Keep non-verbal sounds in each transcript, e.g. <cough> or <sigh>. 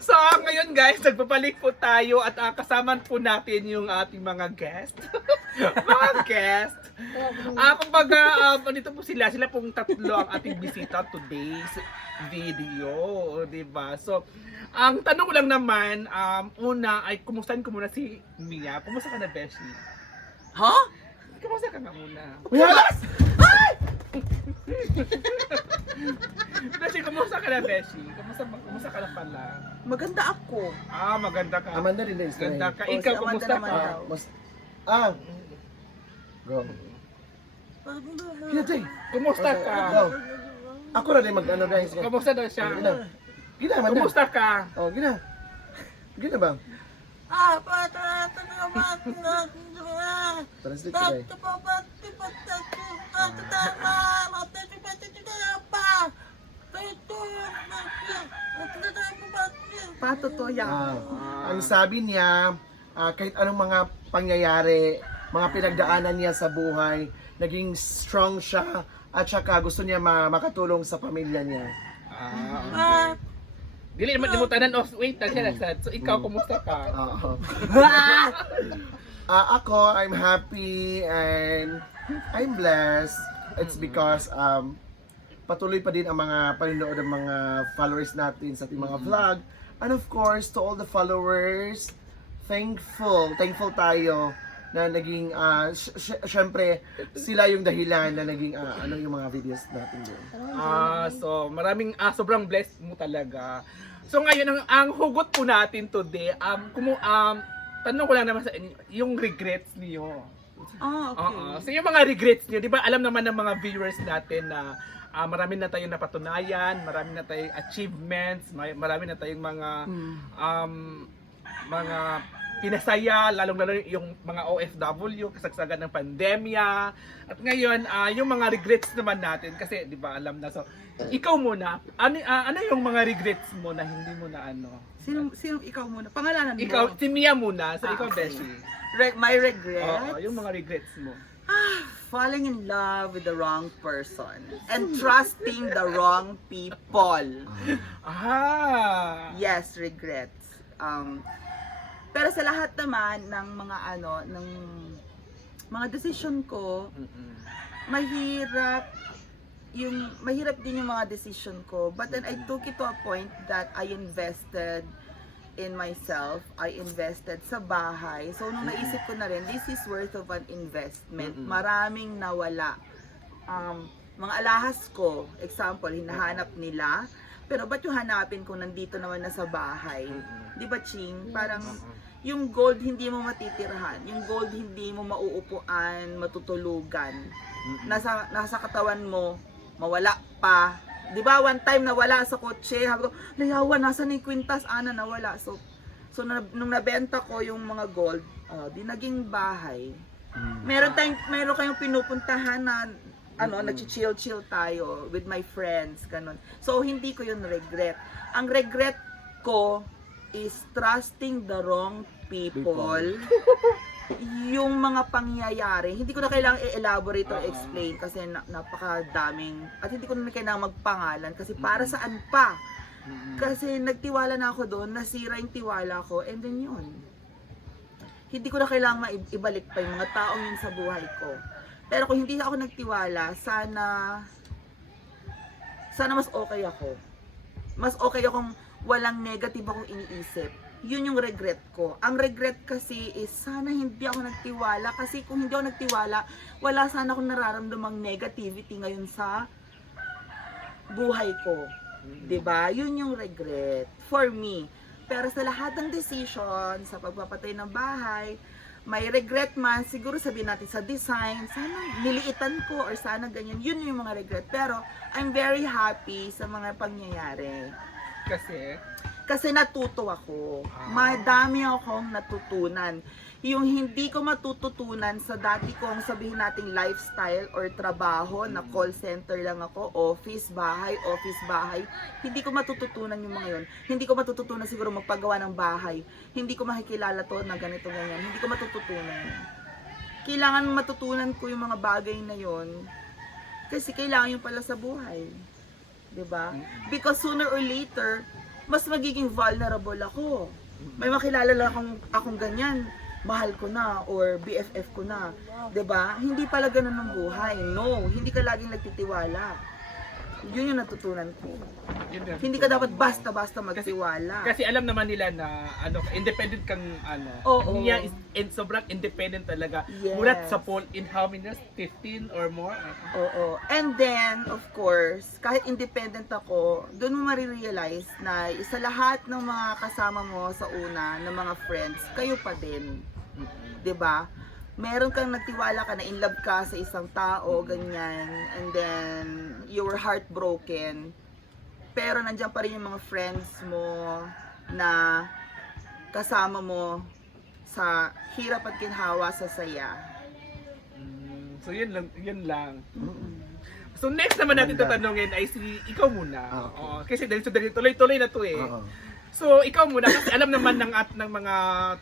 So, ngayon guys, nagpapalik po tayo at uh, kasama po natin yung ating mga guest. <laughs> mga guest. Ah, kumbaga, um, andito po sila. Sila pong tatlo ang ating bisita today's video. di ba So, ang tanong ko lang naman, um, una ay kumustahin ko muna si Mia. Kumusta ka na, Beshi? Ha? Kumusta ka na muna? Yes! <laughs> Beshi, kumusta ka na, Beshi? Kumusta, kumusta ka na pala? Maganda ako. Ah, maganda ka. Amanda rin din. Ganda ka. Oh, si Ikaw, Amanda kumusta naman ka? daw. Mas, ah, go. Gina, Jay. Kumusta ka? Go. Ako na din mag-ano guys. Gina, Kumusta daw siya? Gina, Amanda. Kumusta ka? Oh, Gina. Gina ba? Ah, pata, taga ba, Translate ko tayo. Patutoya. Ah, ang sabi niya, ah, kahit anong mga pangyayari, mga pinagdaanan niya sa buhay, naging strong siya at saka gusto niya ma- makatulong sa pamilya niya. Ah, okay. Dili naman limutan of wait, na siya nagsad. So ikaw kumusta ka? Oo. Ah, ako, I'm happy and I'm blessed. It's because um, patuloy pa din ang mga panunood ng mga followers natin sa ating mga vlog. And of course, to all the followers, thankful, thankful tayo na naging, ah, sy- syempre, sila yung dahilan na naging, ah, ano yung mga videos natin doon. Ah, so maraming ah, sobrang blessed mo talaga. So ngayon ang, ang hugot po natin today, um kumu um tanong ko lang naman sa inyo, yung regrets niyo. Ah, okay. Oo. So yung mga regrets niyo, 'di ba? Alam naman ng mga viewers natin na ah, marami na tayong napatunayan, marami na tayong achievements, may- marami na tayong mga Hmm. um, mga pinasaya, lalong-lalo yung mga OFW, kasagsagan ng pandemya. At ngayon, ah, yung mga regrets naman natin, kasi di ba alam na, so, ikaw muna, ano, ah, ano yung mga regrets mo na hindi mo na ano? Sino, sino ikaw muna? Pangalanan mo? Ikaw, si Mia muna, so Ah, ikaw, okay. Beshi. Re- my regret? Oo, yung mga regrets mo. Falling in love with the wrong person. And trusting the wrong people. Ah! Yes, regrets. Um, pero sa lahat naman ng mga ano, ng mga decision ko, Mm-mm. mahirap yung mahirap din yung mga decision ko but then I took it to a point that I invested in myself I invested sa bahay. So nung naisip ko na rin this is worth of an investment. Mm-mm. maraming nawala. Um, mga alahas ko example hinahanap nila. Pero ba't yung hanapin kung nandito naman na sa bahay? Mm-mm. di ba Ching? Parang yung gold hindi mo matitirhan. Yung gold hindi mo mauupuan matutulugan. Mm-mm. nasa nasa katawan mo, mawala pa. 'Di ba one time nawala sa kotse, sabi ko, "Layawan, nasa ni kwintas ana nawala." So so na, nung nabenta ko yung mga gold, ah, di naging bahay. Mm. Meron tayong meron kayong pinupuntahan na ano, Mm-mm. nagchi-chill-chill tayo with my friends, ganun. So hindi ko yun regret. Ang regret ko is trusting the wrong people. yung mga pangyayari, hindi ko na kailangang i-elaborate or Oo. explain kasi na, napakadaming at hindi ko na kailangang magpangalan kasi para saan pa? Kasi nagtiwala na ako doon, nasira yung tiwala ko, and then yun. Hindi ko na kailangang maib- ibalik pa yung mga taong yun sa buhay ko. Pero kung hindi ako nagtiwala, sana, sana mas okay ako. Mas okay akong walang negative akong iniisip. Yun yung regret ko. Ang regret kasi is sana hindi ako nagtiwala kasi kung hindi ako nagtiwala, wala sana akong nararamdamang negativity ngayon sa buhay ko. 'Di ba? Yun yung regret for me. Pero sa lahat ng decision, sa pagpapatay ng bahay, may regret man, siguro sabihin natin sa design, sana niliitan ko or sana ganyan. Yun yung mga regret. Pero I'm very happy sa mga pangyayari. Kasi, Kasi natuto ako. Ah. Madami akong natutunan. Yung hindi ko matututunan sa dati kong sabihin nating lifestyle or trabaho na call center lang ako, office, bahay, office, bahay. Hindi ko matututunan yung mga yun. Hindi ko matututunan siguro magpagawa ng bahay. Hindi ko makikilala to na ganito ganyan. Hindi ko matututunan. Kailangan matutunan ko yung mga bagay na yon kasi kailangan yung pala sa buhay. 'Di ba? Because sooner or later, mas magiging vulnerable ako. May makilala lang akong, akong ganyan, mahal ko na or BFF ko na. 'Di ba? Hindi pala ganun ang buhay. No, hindi ka laging nagtitiwala. Yun yung natutunan ko. Yun lang. Hindi ka dapat basta-basta magtiwala. Kasi alam naman nila na ano independent kang ano. Oo. Niya is and sobrang independent talaga. Yes. Mulat sa poll in how many years? 15 or more? Oo. And then, of course, kahit independent ako, doon mo marirealize na sa lahat ng mga kasama mo sa una, ng mga friends, kayo pa din. 'di ba? Meron kang nagtiwala ka na in love ka sa isang tao, ganyan, and then you were heartbroken. Pero nandiyan pa rin yung mga friends mo na kasama mo sa hirap at kinhawa sa saya. Mm, So yun lang, yun lang. Mm-mm. So next naman natin tatanungin ay si ikaw muna. Ah, okay. Oo, kasi dahil so, dahil tuloy-tuloy na to eh. Oo. So ikaw muna kasi alam naman ng at ng mga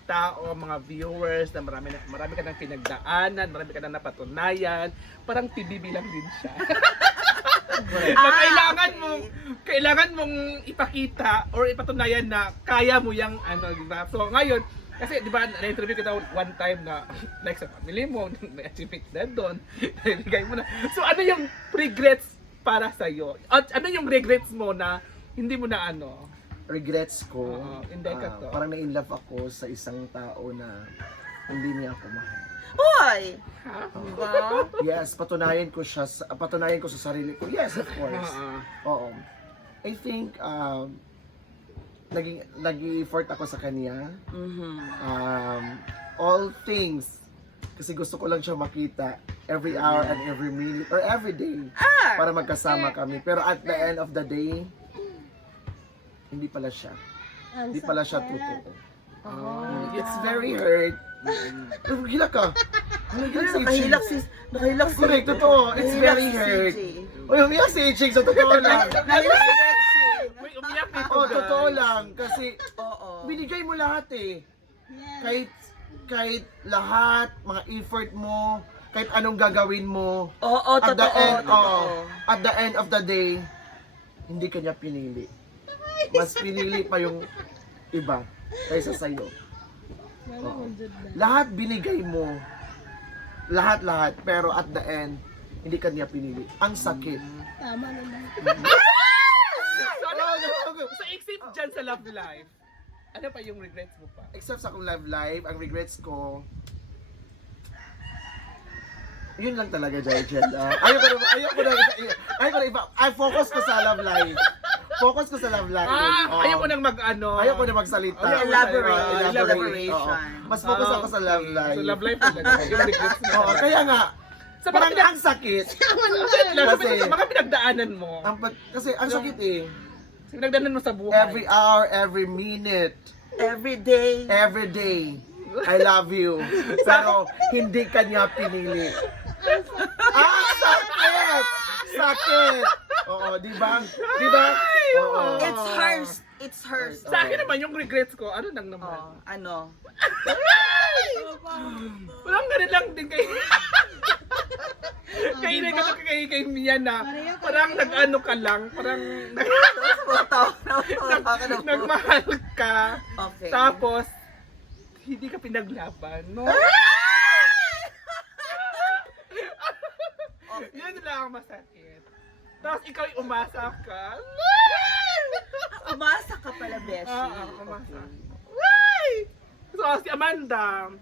tao, mga viewers na marami na, marami ka nang pinagdaanan, marami ka nang napatunayan. Parang TBB lang din siya. <laughs> na Ah, kailangan okay. mong kailangan mong ipakita or ipatunayan na kaya mo yung ano, di ba? So ngayon, kasi di ba na-interview kita one time na <laughs> like sa family mo, <laughs> may achievement na doon, nabigay mo na. So ano yung regrets para sa iyo? At ano yung regrets mo na hindi mo na ano? Regrets ko. Oo, hindi ka ah, to. parang na-inlove ako sa isang tao na hindi niya ako mahal. Hoy! Ha? Diba? <laughs> Yes, patunayan ko siya, sa, patunayan ko sa sarili ko. Yes, of course. Oo. Oo. I think, um, naging, nag-effort ako sa kanya. Mhm. Um, all things. Kasi gusto ko lang siya makita every hour and every minute or every day Ah! para magkasama kami. Pero at the end of the day, hindi pala siya. Hindi pala siya totoo. Oh, It's very hurt. Pero gila ka. Ano gila si Nakahilak si... Nakahilak si... Correct, totoo. It's Nakahilak very si hurt. CJ. Uy, umiyak si Iching sa totoo lang. Nakahilak si Rexy. Uy, umiyak dito, Oo, guys. totoo lang. Kasi Oo. binigay mo lahat eh. Kahit kahit lahat, mga effort mo, kahit anong gagawin mo, Oo, at the totoo, end, totoo. oo, at the end of the day, hindi kanya pinili. <laughs> Mas pinili pa yung iba kaysa sa'yo. Oo. Lahat binigay mo. Lahat-lahat. Pero at the end, hindi kanya pinili. Ang sakit. Tama naman. So, ano, so, except dyan sa love life, ano pa yung regrets mo pa? Except sa akong love life, ang regrets ko, yun lang talaga, Jared. Uh, ayoko na, ayoko na, ayoko na iba. I focus ko sa love life. Focus ko sa love life. Ah, Oo. ayaw ko nang mag ano. Ayaw ko na magsalita. Ayaw ko Elaborate. Oo, Elaborate. Elaboration. Oo. Mas focus ako sa love life. So love life talaga. yung regrets mo. Oo, kaya nga, Sa parang mga, ang sakit. <laughs> pinag- kasi- sa mga pinagdaanan mo, Ang, pag- kasi ang sakit eh. sa pinagdaanan mo sa buhay. Every hour, every minute, Every day. every day, I love you. <laughs> Pero hindi kanya pinili. <laughs> Ah, sakit! Sakit! Oo, di ba? Di ba? Oo. It's hers. It's hers. Sa akin naman, yung regrets ko, ano lang naman. Oh, ano? Walang ganun lang din kay... <laughs> kay diba? kay, kay Mia na Pareho kayo. parang nag-ano ka lang, parang nag, Tawa na tawa ka na po. nagmahal ka, Okay. tapos hindi ka pinaglaban, no? <laughs> Yun lang ang masakit. Tapos ikaw ay umasa ka. <laughs> Umasa ka pala, Beshi. Oo, umasa. Why? So, si Amanda,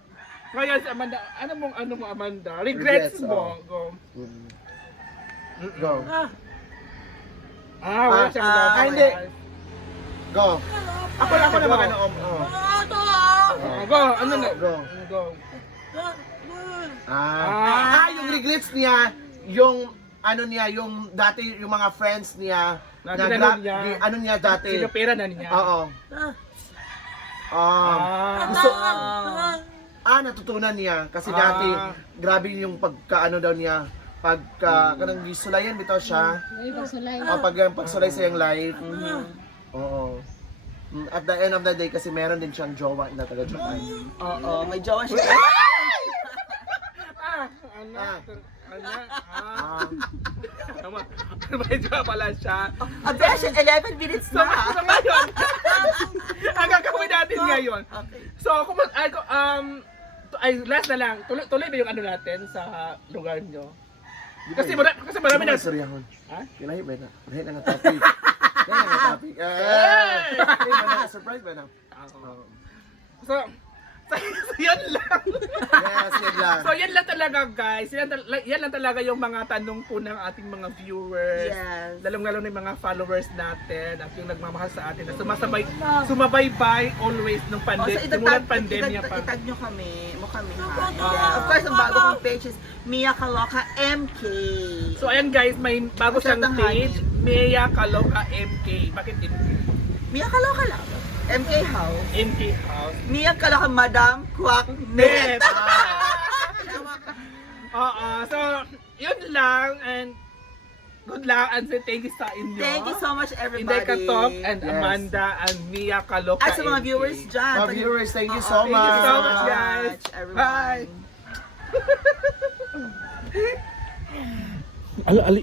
ngayon si Amanda, ano mong ano mo Amanda? Regrets, Regrets, mo. oo. Go. Mm. Go. Ah, ah wala Ah, siyang ah, love ah, hindi. Go. Ako lang ako na Go. mag-ano. Oo. Oh, go, ano na? Go. Go. Ah. Ah. ah, yung regrets niya, yung ano niya, yung dati yung mga friends niya, Na na, gra- niya. gi- ano niya dati. Sinupera na niya. Oo. Um, Ah. gusto, Ah. ah, natutunan niya. Kasi Ah. dati, grabe yung pagkaano daw niya, pagka, kanang gisulayan bitaw siya, Ay, pagsulay. o pag pagsulay sa yung life. Mhm. Oo. Mm, At the end of the day, kasi meron din siyang jowa na taga Japan. Oo, may jowa siya. Ah, anak. Anak. Ah. Ah, Tama. <laughs> Medyo pala siya. <laughs> Ah, Besh, 11 minutes So, na. so ngayon, ang gagawin natin ngayon. Okay. So, kung ay, ko- um, to- ay, last na lang, tuloy, tuloy ba yung ano natin sa lugar nyo? Kasi, mara, kasi marami na... Soryahon. Ha? Kinahi ba na? Kinahi na nga topic. Kinahi na nga topic. <laughs> Eh! Kinahi ba na? Surprise ba na? Oh. So, so, <laughs> yan lang. Yes, yan lang. So, yan lang talaga, guys. Yan, yan lang talaga yung mga tanong po ng ating mga viewers. Yes. Lalong-lalo na yung mga followers natin at yung nagmamahal sa atin na sumasabay, sumabaybay always nung Oh, pandemya, so simulan itatag, pandemya itatag, pa. itag nyo kami, mo kami ha. Yeah. Of course, ang bago kong page is Mia Kaloka MK. So ayan guys, may bago siyang page. Mea Kaloka MK. Bakit MK? Mia Kaloka lang. MK House. MK House. Mia Kaloka Madam Quack Net! Net. <laughs> Oo, so yun lang and good luck and say thank you sa inyo. Thank you so much everybody. Inday Katok and Yes. Amanda and Mia Kaloka At sa mga MK. viewers dyan. Mga viewers, thank you so Thank you much. so much, guys. everyone. Bye. <laughs> <laughs> Al ali